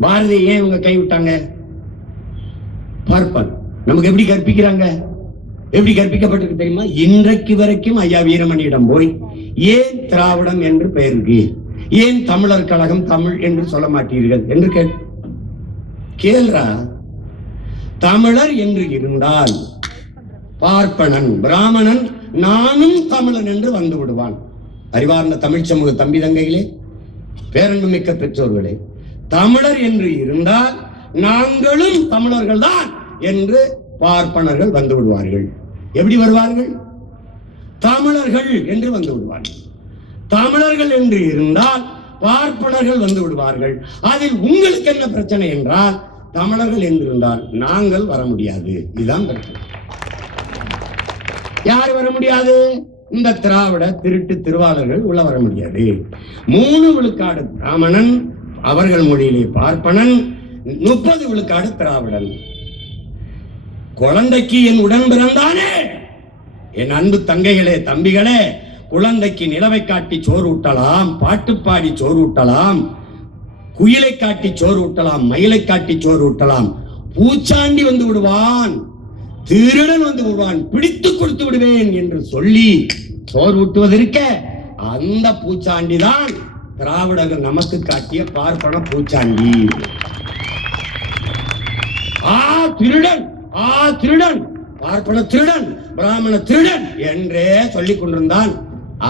பாரதி ஏன் இவங்க கைவிட்டாங்க? பார்ப்பார். நமக்கு எப்படி கற்பிக்கிறாங்க? எப்படி கற்பிக்கப்பட்டிருக்கு தெரியுமா? இன்றைக்கு வரைக்கும் ஐயா வீரமணியிடம் போய் ஏன் திராவிடம் என்று பெயருக்கு ஏன் தமிழர் கழகம் தமிழ் என்று சொல்ல மாட்டீர்கள்? என்று கேள். கேள்றா தமிழர் என்று இருந்தால் பார்ப்பனன் பிராமணன் நானும் தமிழன் என்று வந்து விடுவான். அறிவார்ந்த தமிழ் சமூக தம்பி தங்கைகளே பேரன்பு மிக்க பெற்றோர்களே தமிழர் என்று இருந்தால் நாங்களும் தமிழர்கள் தான் என்று பார்ப்பனர்கள் வந்து விடுவார்கள். எப்படி வருவார்கள்? தமிழர்கள் என்று வந்து விடுவார்கள். தமிழர்கள் என்று இருந்தால் பார்ப்பனர்கள் வந்து விடுவார்கள். அதில் உங்களுக்கு என்ன பிரச்சனை என்றால் தமிழர்கள் என்று இருந்தால் நாங்கள் வர முடியாது. இதுதான் பிரச்சனை. யார் வர முடியாது? இந்த திராவிட திருட்டு திருவாளர்கள் உள்ள வர முடியாது. மூணு விழுக்காடு பிராமணன் அவர்கள் மொழியிலே பார்ப்பனன் முப்பது விழுக்காடு திராவிடன் குழந்தைக்கு என் உடன் பிறந்தானே? என் அன்பு தங்கைகளே தம்பிகளே குழந்தைக்கு நிலவை காட்டி சோறு ஊட்டலாம் பாட்டு பாடி சோறு ஊட்டலாம் குயிலை காட்டி சோறு ஊட்டலாம் மயிலை காட்டி சோறு ஊட்டலாம். பூச்சாண்டி வந்து விடுவான் திருடன் வந்து விடுவான் பிடித்து கொடுத்து விடுவேன் என்று சொல்லி சோறு ஊட்டுவதற்க அந்த பூச்சாண்டி தான் திராவிடர்கள் நமக்கு காட்டிய பார்ப்பன பூச்சாண்டி. ஆ திருடன் ஆ திருடன் பார்ப்பன திருடன் பிராமண திருடன் என்றே சொல்லிக் கொண்டிருந்தான்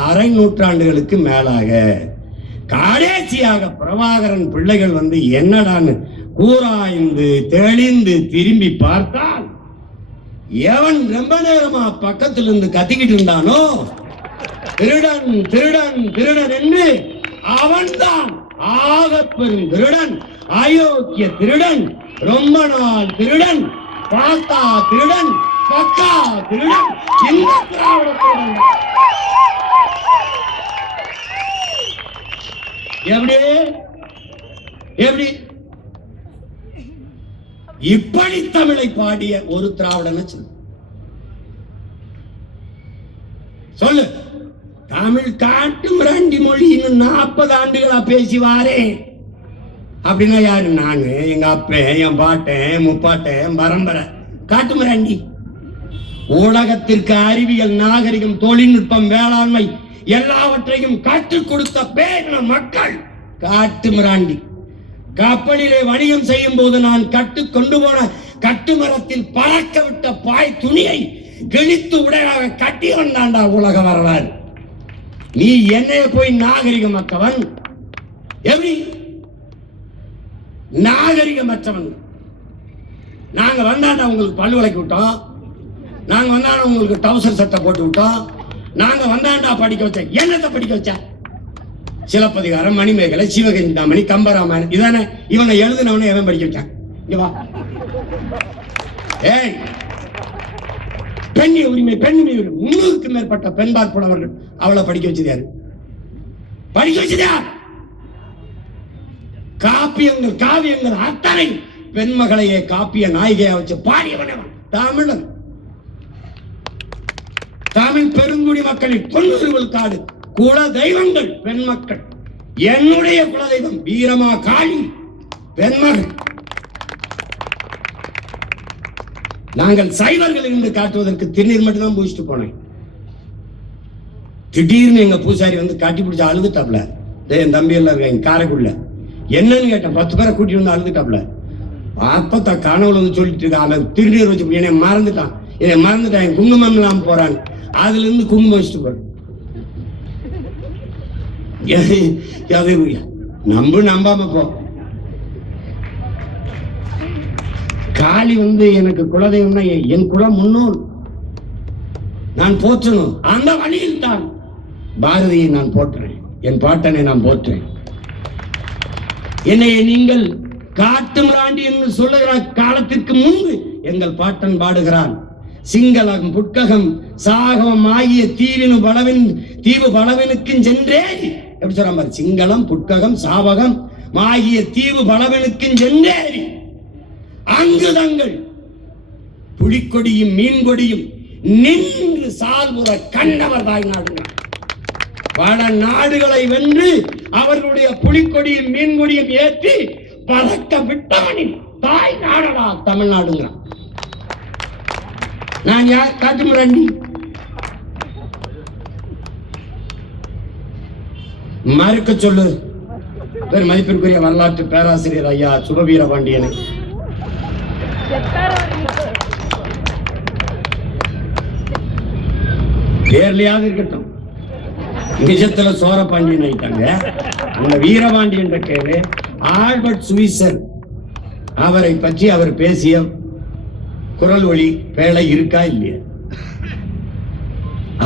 அரை நூற்றாண்டுகளுக்கு மேலாக. கடைசியாக பிரபாகரன் பிள்ளைகள் வந்து என்னடான்னு கூராய்ந்து தெளிந்து திரும்பி பார்த்தால் எவன் ரொம்ப நேரமா பக்கத்துல இருந்து கத்திக்கிட்டு இருந்தானோ திருடன் திருடன் திருடன் என்று அவன்தான் ஆக பெரும் திருடன் அயோக்கிய திருடன் ரொம்ப நாள் திருடன் பார்த்தா திருடன் பக்கா திருடன் இந்த திராவிட திருடன் எப்படி? எப்படி? இப்படி தமிழை பாடிய ஒரு திராவிடன் சொல்லு சொல்லு. தமிழ் தான் மிராண்டி மொழி இன்னும் நாற்பது ஆண்டுகளா பேசி வாரேன் அப்படின்னா யாரு? நானு எங்க அப்பன் என் பாட்டன் முப்பாட்டன் பரம்பரை. காட்டுமராண்டி உலகத்திற்கு அறிவியல் நாகரிகம் தொழில்நுட்பம் வேளாண்மை எல்லாவற்றையும் கற்றுக் கொடுத்த பேரின மக்கள் காட்டுமிராண்டி கப்பலிலே வணிகம் செய்யும் போது நான் கட்டு கொண்டு போன கட்டுமரத்தில் பறக்க விட்ட பாய் துணியை கிழித்து உடையாக கட்டி வந்தாண்டா உலக வரலாறு. நீ என்னைய போய் நாகரிகமற்றவன்? எப்படி? நாகரிகமற்றவன். நாங்க வந்தாண்டா உங்களுக்கு பல்லு விளக்கி விட்டோம். நாங்க வந்தாண்டா உங்களுக்கு டவுசர் சட்டை போட்டு விட்டோம். நாங்க வந்தாண்டா படிக்க வச்ச என்னத்தை படிக்க வச்ச? சிலப்பதிகாரம் மணிமேகலை சிவகஞ்சாமணி கம்பராமாயணம். இதானே? இவனை எழுதினவனே எவன் படிக்க வச்சான்? ஏய் பெண்ணிய உரிமை பெண்ணுமை உரிமை முன்னூறுக்கும் மேற்பட்ட பெண் பார்ப்பனவர்கள் அவளை படிக்க வச்சிருக்காரு படிக்க வச்சது காப்பியங்கள் காவியங்கள் அத்தனை பெண்மகளையே காப்பிய நாயகியா வச்சு பாடியவன் தமிழன். தமிழ் பெருங்குடி மக்களின் தொண்ணூறு விழுக்காடு குல தெய்வங்கள் பெண் மக்கள் என்னுடைய குலதெய்வம் வீரமா காளி பெண்மகள். நாங்கள் சைவர்கள் என்று காட்டுவதற்கு திருநீர் மட்டும்தான் பூசிட்டு போனேன். திடீர்னு எங்க பூசாரி வந்து கட்டி பிடிச்சி அழுதுட்டாப்ல. டே என் தம்பி எல்லாம் இருக்காங்க காரைக்குள்ள என்னன்னு கேட்டேன் பத்து பேரை கூட்டிட்டு வந்து அழுதுட்டாப்ல. அப்பத்தா கனவுல வந்து சொல்லிட்டு இருக்கா அவன் திருநீர் வச்சு என்னை மறந்துட்டான். என்னை மறந்துட்டான் என் குங்குமம் இல்லாம போறான். அதுல இருந்து குங்குமம் வச்சுட்டு போறேன். ஏ- அது நம்பு நம்பாம போ. காளி வந்து எனக்கு குலதெய்வம்னா என் என் குலம் முன்னோர் நான் போற்றணும். அந்த வழியில் தான் பாரதியை நான் போற்றுறேன். என் பாட்டனை நான் போற்றுறேன். என்னை நீங்கள் காட்டு மிராண்டி என்று சொல்லுகிற காலத்திற்கு முன்பு எங்கள் பாட்டன் பாடுகிறான். சிங்களம் புட்ககம் சாகவம் ஆகிய தீவினு பலவின் தீவு பலவினுக்கும் சென்றே. எப்படி சொல்ற சிங்களம் புட்ககம் சாவகம் ஆகிய தீவு பலவினுக்கும் சென்றேறி அங்கு புலிக்கொடியும் மீன்கொடியும் நின்று சால்புற கண்டவர் தாய் நாடுகிறார் பல நாடுகளை வென்று அவர்களுடைய புலிக்கொடியும் மீன்கொடியும் ஏற்றி பறக்க விட்டவனின் தாய் நாடடா தமிழ்நாடுங்கிறான். நான் யார்? காட்டுமிராண்டி மறுக்க சொல்லு. பேர் மதிப்பிற்குரிய வரலாற்று பேராசிரியர் ஐயா சுபவீர பாண்டியனை. பேர்லையாக இருக்கட்டும். நிஜத்துல சோர பாண்டியன் உங்களை வீரபாண்டி என்ற பேரு ஆல்பர்ட் சுவிசர். அவரை பற்றி அவர் பேசிய குரல் ஒளி பேழை இருக்கா இல்லையா?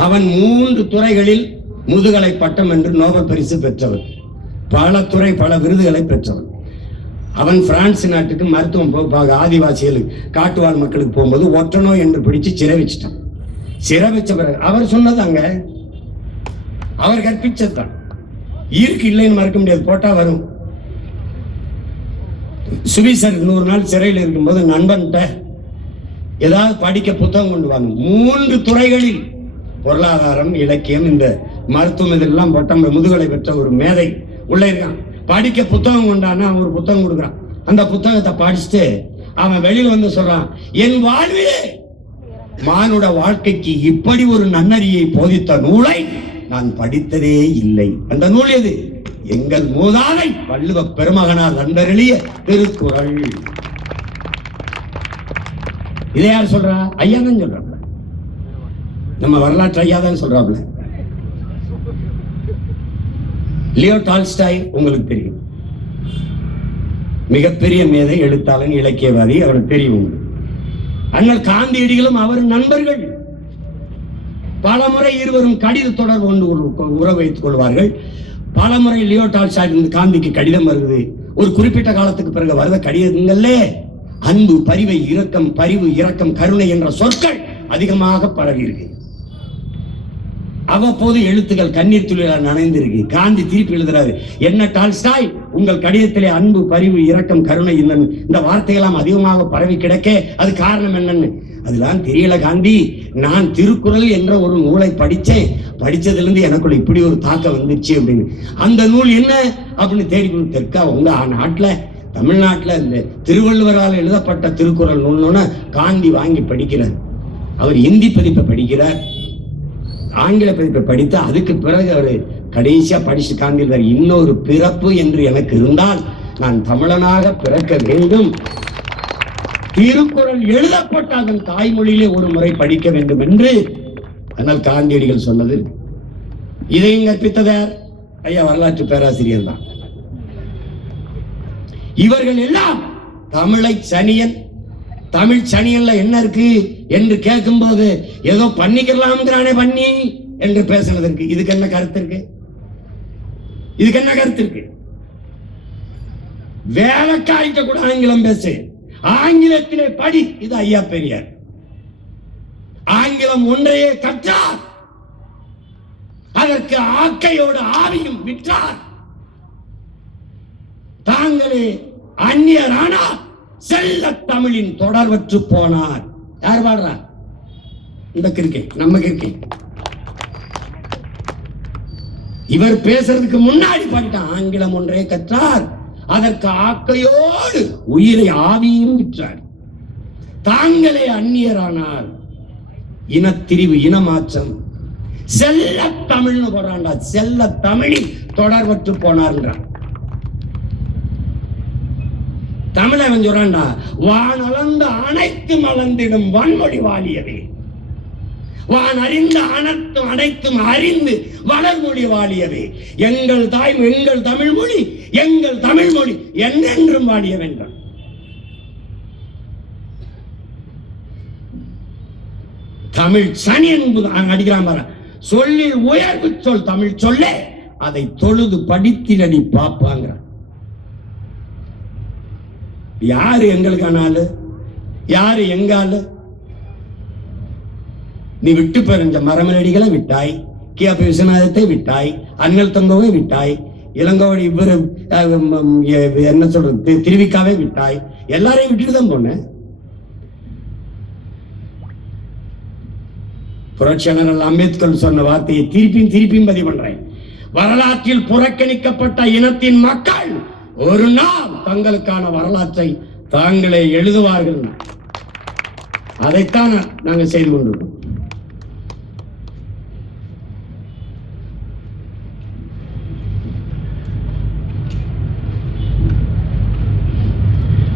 அவன் மூன்று துறைகளில் முதுகலை பட்டம் என்று நோபல் பரிசு பெற்றவர். பல துறை பல விருதுகளை பெற்றவர். அவன் பிரான்ஸ் நாட்டுக்கு மருத்துவம் போக ஆதிவாசிகளுக்கு காட்டுவாழ் மக்களுக்கு போகும்போது ஒற்றனோ என்று பிடிச்சு சிறை வச்சிட்டான் சிறை பிறகு அவர் சொன்னதாங்க அவர் கற்பிச்சதுதான் இருக்கு இல்லைன்னு மறக்க முடியாது போட்டா வரும். சுவிசர் நூறு நாள் சிறையில் இருக்கும்போது நண்பன்கிட்ட ஏதாவது படிக்க புத்தகம் கொண்டு வாங்க. மூன்று துறைகளில் பொருளாதாரம் இலக்கியம் இந்த மருத்துவம் இதெல்லாம் பட்டம் முதுகலை பெற்ற ஒரு மேதை உள்ள இருக்கான். படிக்க புத்தகம் கொண்டான்னா அவன் ஒரு புத்தகம் கொடுக்குறான். அந்த புத்தகத்தை படிச்சுட்டு அவன் வெளியில வந்து சொல்றான் என் வாழ்விலே மானுட வாழ்க்கைக்கு இப்படி ஒரு நன்னறியை போதித்த நூலை நான் படித்ததே இல்லை. அந்த நூல் எது? எங்கள் மூதாதை வள்ளுவ பெருமகனால் நந்தரெளிய திருக்குறள். இதை யார் சொல்றா? ஐயா தான் சொல்றாங்க நம்ம வரலாற்று ஐயா தான் சொல்றாப்ல. லியோ டால்ஸ்டாய் உங்களுக்கு தெரியும். மிகப்பெரிய மேதை எழுத்தாளன் இலக்கியவாதி அவருக்கு தெரியும். அண்ணல் காந்தியடிகளும் அவர் நண்பர்கள். பலமுறை இருவரும் கடித தொடர்பு கொண்டு உறவு வைத்துக் கொள்வார்கள். பலமுறை லியோ டால்ஸ்டாய் இருந்து காந்திக்கு கடிதம் வருது. ஒரு குறிப்பிட்ட காலத்துக்கு பிறகு வருத கடிதங்கள்ல அன்பு பரிவை இரக்கம் பரிவு இரக்கம் கருணை என்ற சொற்கள் அதிகமாக பரவி இருக்கு. அவ்வப்போது எழுத்துக்கள் கண்ணீர் துளியால் நனைந்திருக்கு. காந்தி திருப்பி எழுதுறாரு என்ன டால்ஸ்டாய் உங்கள் கடிதத்திலே அன்பு பரிவு இரக்கம் கருணை என்னன்னு இந்த வார்த்தையெல்லாம் அதிகமாக பரவி கிடக்க அது காரணம் என்னன்னு? அதெல்லாம் தெரியல காந்தி. நான் திருக்குறள் என்ற ஒரு நூலை படித்தேன். படித்ததுலேருந்து எனக்குள்ள இப்படி ஒரு தாக்கம் வந்துச்சு அப்படின்னு. அந்த நூல் என்ன? அப்படின்னு தேடி தெற்கா உங்க நாட்டில் தமிழ்நாட்டில் இந்த திருவள்ளுவரால் எழுதப்பட்ட திருக்குறள் நூல்னு காந்தி வாங்கி படிக்கிறார். அவர் இந்தி பதிப்பை படிக்கிறார். ஆங்கில பதிப்பை படித்து அதுக்கு பிறகு அவர் கடைசியா படிச்சு காண்கிறார் இன்னொரு பிறப்பு என்று எனக்கு இருந்தால் நான் தமிழனாக பிறக்க வேண்டும். திருக்குறள் எழுதப்பட்ட அதன் தாய்மொழியிலே ஒரு முறை படிக்க வேண்டும் என்று ஆனால் காந்தியடிகள் சொன்னது. இதையும் கற்பித்ததார் ஐயா வரலாற்று பேராசிரியர் தான். இவர்கள் எல்லாம் தமிழை சனியன் தமிழ் சனியல்ல என்ன இருக்கு என்று கேட்கும்போது ஏதோ பண்ணிக்கலாம்ங்கிறானே பண்ணி என்று பேசுனதற்கு இதுக்கு என்ன கருத்து இருக்கு? இதுக்கு என்ன கருத்து இருக்கு? வேலைக்காய்க்க கூட ஆங்கிலம் பேசு. ஆங்கிலத்திலே படி. இது ஐயா பெரியார். ஆங்கிலம் ஒன்றையே கற்றார். அதற்கு ஆக்கையோடு ஆவியும் விற்றார். தாங்களே அந்நியரானார். செல்ல தமிழின் தொடர்வற்று போனார். யார் பாடுறா? இந்த கிருக்கை நம்ம கிருக்கை இவர் பேசுறதுக்கு முன்னாடி பாடிட்டான் ஆங்கிலம் ஒன்றே கற்றார். அதற்கு ஆக்கையோடு உயிரை ஆவியும் விற்றார். தாங்களே அந்நியரானார். இனத்திரிவு இனமாற்றம். செல்ல தமிழ்னு போடுறான்டா செல்ல தமிழில் தொடர்பற்று போனார்ன்றான். தமிழன் சொல்றான்டா வானளந்த அனைத்து மலர்ந்திடும் வன்மொழி வாழியவே வான் அறிந்த அனைத்தும் அனைத்தும் அறிந்து வளர்மொழி வாழியவே எங்கள் தாய் எங்கள் தமிழ் மொழி எங்கள் தமிழ் மொழி என்னென்றும் வாழிய வேண்டும். தமிழ் சனி என்பது அடிக்கிறான் பாரு. சொல்லில் உயர்வு சொல் தமிழ் சொல்ல அதை தொழுது படித்திரடி பார்ப்பாங்கிறான் யாரு எங்களுக்கான ஆளு? யாரு எங்க ஆளு? நீ விட்டு பெறஞ்ச மரமலடிகளை விட்டாய் கியாபி விஸ்வநாதத்தை விட்டாய் அண்ணல் தங்கவை விட்டாய் இளங்கோடி இவரு என்ன சொல்றது திருவிக்காவே விட்டாய். எல்லாரையும் விட்டுட்டு தான் போனேன். புரட்சியாளர் அம்பேத்கர் சொன்ன வார்த்தையை திருப்பியும் திருப்பியும் பதிவு பண்றேன். வரலாற்றில் புறக்கணிக்கப்பட்ட இனத்தின் மக்கள் ஒரு நாள் தங்களுக்கான வரலாற்றை தாங்களே எழுதுவார்கள். அதைத்தான் நாங்கள் செய்து கொண்டிருக்கோம்.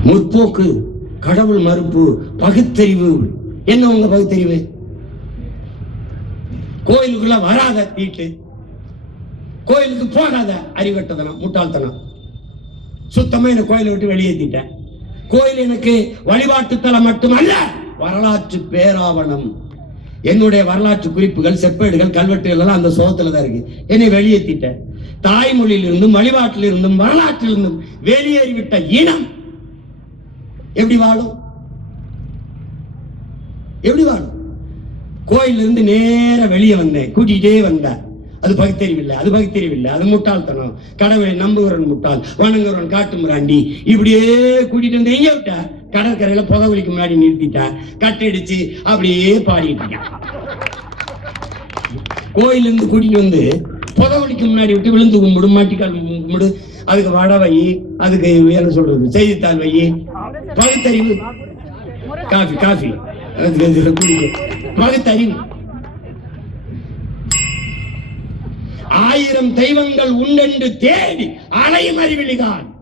முற்போக்கு கடவுள் மறுப்பு பகுத்தறிவு. என்ன உங்க பகுத்தறிவு? கோயிலுக்குள்ள வராத வீட்டு கோயிலுக்கு போகாத அறிவட்டதனம் முட்டாள்தனம். சுத்தமா என்னை கோயிலை விட்டு வெளியேற்றிட்டேன் கோயில் எனக்கு வழிபாட்டு தலம் மட்டுமல்ல வரலாற்று பேராவணம். என்னுடைய வரலாற்று குறிப்புகள் செப்பேடுகள் கல்வெட்டுகள் எல்லாம் அந்த சோகத்துல தான் இருக்கு. என்னை வெளியேற்றிட்டேன் தாய்மொழியிலிருந்தும் வழிபாட்டிலிருந்தும் வரலாற்றிலிருந்தும் வெளியேறிவிட்ட இனம் எப்படி வாழும்? எப்படி வாழும்? கோயில்ல இருந்து நேர வெளியே வந்தேன் கூட்டிகிட்டே வந்தேன். அது பகுத்தறிவில்லை அது பகுத்தறிவில்லை. அது முட்டாள்தனம். கடவுளை நம்புகிறவன் முட்டாள் வணங்குறவன் காட்டு முராண்டி. இப்படியே கூட்டிட்டு வந்து எங்க விட்டா கடற்கரையில புகவலிக்கு முன்னாடி நிறுத்திட்டா கட்டடிச்சு அப்படியே பாடிட்டு இருக்கான் கோயில்ல இருந்து கூட்டிட்டு வந்து புகவலிக்கு முன்னாடி விட்டு விழுந்து கும்பிடு மாட்டிக்கால் கும்பிடு. அதுக்கு வடை வை அதுக்கு என்ன சொல்றது செய்தித்தாள் வை. பகுத்தறிவு. Coffee coffee. அதுக்கு இதுல பகுத்தறிவு. ஆயிரம் தெய்வங்கள் உண்டென்று தேடி அலையும் அறிவிலிகான்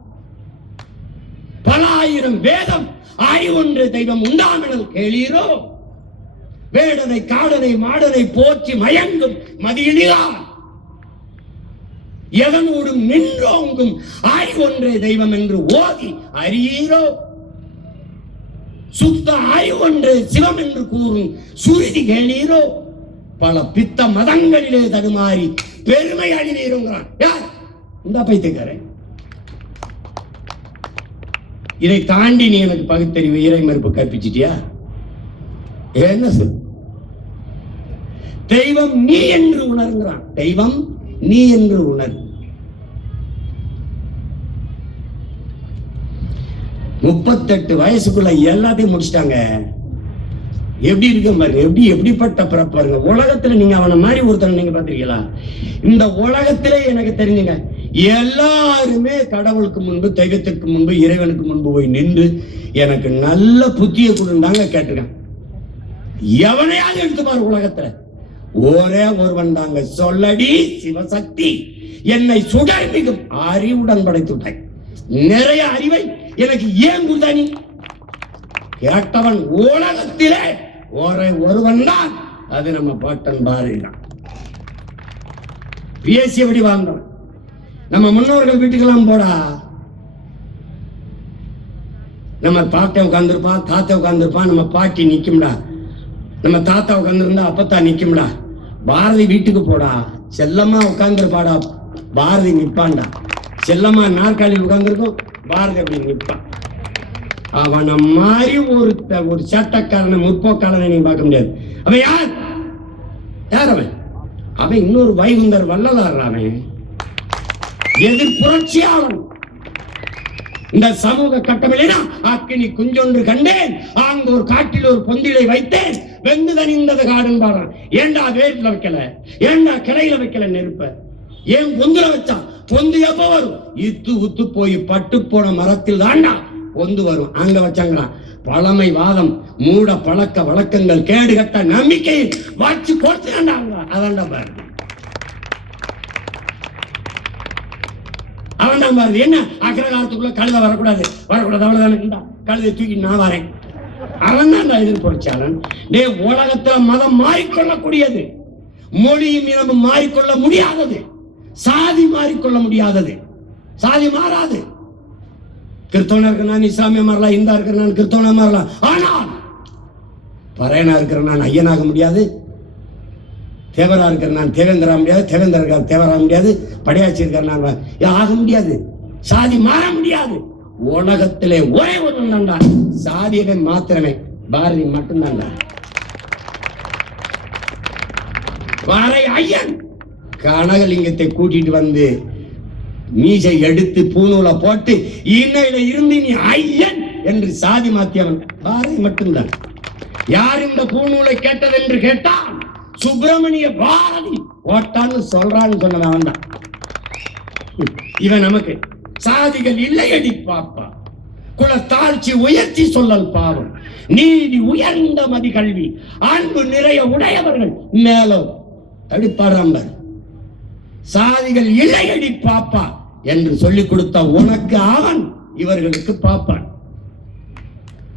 பல ஆயிரம் வேதம் அறிவொன்று தெய்வம் உண்டாமிடல் கேளீரோ. வேடனை காடனை மாடனை போற்றி மயங்கும் மதியிலிகான் எதனோடும் நின்றோங்கும் அறிவொன்றே தெய்வம் என்று ஓதி அறியீரோ. சுத்த அறிவொன்று சிவம் என்று கூறும் சுருதி கேளீரோ. பல பித்த மதங்களிலே தடுமாறி பெருமை அழிவீருங்கிறான் யார்? இந்த பைத்தியக்காரன். இதை தாண்டி நீ எனக்கு பகுத்தறிவு இறை மறுப்பு கற்பிச்சிட்டியா? என்ன சொல்? தெய்வம் நீ என்று உணர்கிறான். தெய்வம் நீ என்று உணர். முப்பத்தெட்டு வயசுக்குள்ள எல்லாத்தையும் முடிச்சிட்டாங்க. எப்படி இருக்க பாருங்க எப்படி எப்படிப்பட்ட பிறப்பாருங்க உலகத்துல நீங்க அவனை மாதிரி ஒருத்தனை நீங்க பாத்திருக்கீங்களா இந்த உலகத்திலே எனக்கு தெரிஞ்சுங்க எல்லாருமே கடவுளுக்கு முன்பு தெய்வத்திற்கு முன்பு இறைவனுக்கு முன்பு போய் நின்று எனக்கு நல்ல புத்திய கொடுந்தாங்க கேட்டிருக்கேன் எவனையாவது எடுத்துப்பாரு உலகத்துல. ஒரே ஒருவன் தாங்க. சொல்லடி சிவசக்தி. என்னை சுடர் மிகும் அறிவுடன் படைத்து விட்டாய் நிறைய அறிவை எனக்கு ஏன் கொடுத்தா நீ? கேட்டவன் உலகத்திலே ஒரே ஒருவன் தான் அது நம்ம பாட்டன் பாரதி தான் எப்படி வாழ்ந்தவன். நம்ம முன்னோர்கள் வீட்டுக்கெல்லாம் போடா. நம்ம பாட்டை உட்காந்துருப்பான் தாத்தா உட்காந்துருப்பான் நம்ம பாட்டி நிக்கும்டா. நம்ம தாத்தா உட்காந்துருந்தா அப்பத்தா நிக்கும்டா. பாரதி வீட்டுக்கு போடா. செல்லம்மா உட்காந்துருப்பாடா பாரதி நிப்பான்டா செல்லம்மா நாற்காலியில் உட்காந்துருக்கும் பாரதி அப்படி நிற்பான் அவனை மாதிரி ஒருத்த ஒரு சேட்டக்காரனை முற்போக்காரனை நீங்க பார்க்க முடியாது. அவன் யார்? யார் அவன்? அவன் இன்னொரு வைகுந்தர் வள்ளலார் அவன். எதிர் புரட்சியாளன் இந்த சமூக கட்டமில்லைனா அக்கினி குஞ்சொன்று கண்டேன். அங்கு ஒரு காட்டில் ஒரு பொந்திலை வைத்தேன். வெந்து தனிந்தது காடன் பாடுறான் ஏண்டா வேட்டில் வைக்கல? ஏண்டா கிளையில வைக்கல நெருப்ப? ஏன் பொந்துல வச்சான் பொந்து எப்ப வரும்? இத்து உத்து போய் பட்டு போன மரத்தில் தாண்டா. பொந்து வரும். அங்க வச்சாங்களா? பழமை வாதம் மூட பழக்க வழக்கங்கள் கேடுகட்ட நம்பிக்கை வச்சு கொடுத்துட்டாண்டா அதான்டா பாரு அவன் தான் பாருது. என்ன? அக்ரகாரத்துக்குள்ள கழுத வரக்கூடாது. வரக்கூடாது. அவ்வளவுதானே? இந்தா, கழுதை தூக்கி நான் வரேன். அவன் தான் எதிர்பொறிச்சாளன் டே உலகத்துல மதம் மாறிக்கொள்ளக்கூடியது. மொழியும் இனமும் மாறிக்கொள்ள முடியாதது. சாதி மாறிக்கொள்ள முடியாதது. சாதி மாறாது. கிறிஸ்தவனா இருக்கிற நான் இஸ்லாமிய மாறலாம் இந்தா இருக்கிற நான் கிறிஸ்தவனா மாறலாம் ஆனால் பறையனா இருக்கிற நான் ஐயனாக முடியாது. தேவரா இருக்கிற நான் தேவேந்திரா முடியாது. தேவேந்திர இருக்கிற தேவரா முடியாது. படையாச்சி இருக்கிற நான் ஆக முடியாது. சாதி மாற முடியாது. உலகத்திலே ஒரே ஒன்று தான்டா சாதியவை மாத்திரமே. பாரதி மட்டும்தான்டா வரை ஐயன். கனகலிங்கத்தை கூட்டிட்டு வந்து மீசை எடுத்து பூநூலை போட்டு இன்னையில இருந்து நீ ஐயன் என்று சாதி மாத்தியவன். பாரதி மட்டும்தான். யார் இந்த பூநூலை கேட்டது என்று கேட்டால் சுப்பிரமணிய பாரதி போட்டான்னு சொல்றான்னு சொன்னவன் அவன் தான் இவன் நமக்கு சாதிகள் இல்லையடி பாப்பா. குலத்தாழ்ச்சி உயர்த்தி சொல்லல் பாவம். நீதி உயர்ந்த மதி கல்வி. அன்பு நிறைய உடையவர்கள் மேலோ. அப்படி பாடுறாங்க சாதிகள் இல்லையடி பாப்பா. என்று சொல்லிக் கொடுத்த உனக்கு அவன் இவர்களுக்கு பாப்பான்.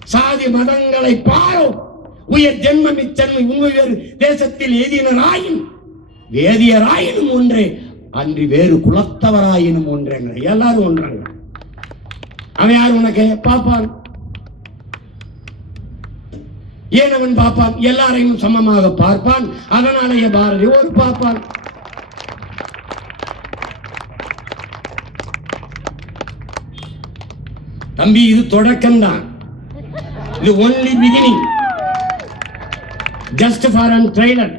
சாதி மதங்களை பாரோ. உயர் ஜென்மம் இச்சன்மை உண்மையர் தேசத்தில் எதினராயின் வேதியராயினும் ஒன்றே. அன்றி வேறு குலத்தவராயினும் ஒன்றேங்க எல்லாரும் ஒன்றாங்க. அவன் யார் உனக்கு? பாப்பான். ஏன் அவன் பார்ப்பான் எல்லாரையும் சமமாக பார்ப்பான். அதனாலேயே பாரதி ஒரு பார்ப்பான் தம்பி இது தொடக்கம் தான் இது only beginning just for an trailer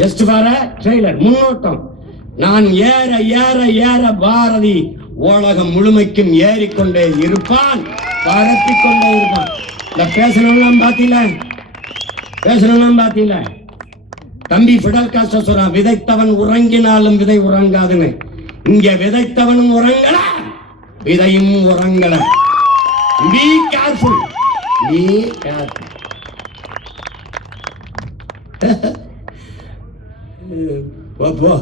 just for a trailer முன்னோட்டம். நான் ஏற ஏற ஏற பாரதி உலகம் முழுமைக்கும் ஏறிக்கொண்டே இருப்பான். பரப்பி கொண்டே இருப்பான். இந்த பேசணும் பாத்தீங்கள? பேசணும் பாத்தீங்கள? தம்பி ஃபிடல் காஸ்டர் சொல்றான் விதைத்தவன் உறங்கினாலும் விதை உறங்காதுன்னு இங்க விதைத்தவனும் உறங்கலாம் விதையும் உறங்கல. பி கேர்ஃபுல் பி கேர்ஃபுல் போ போ.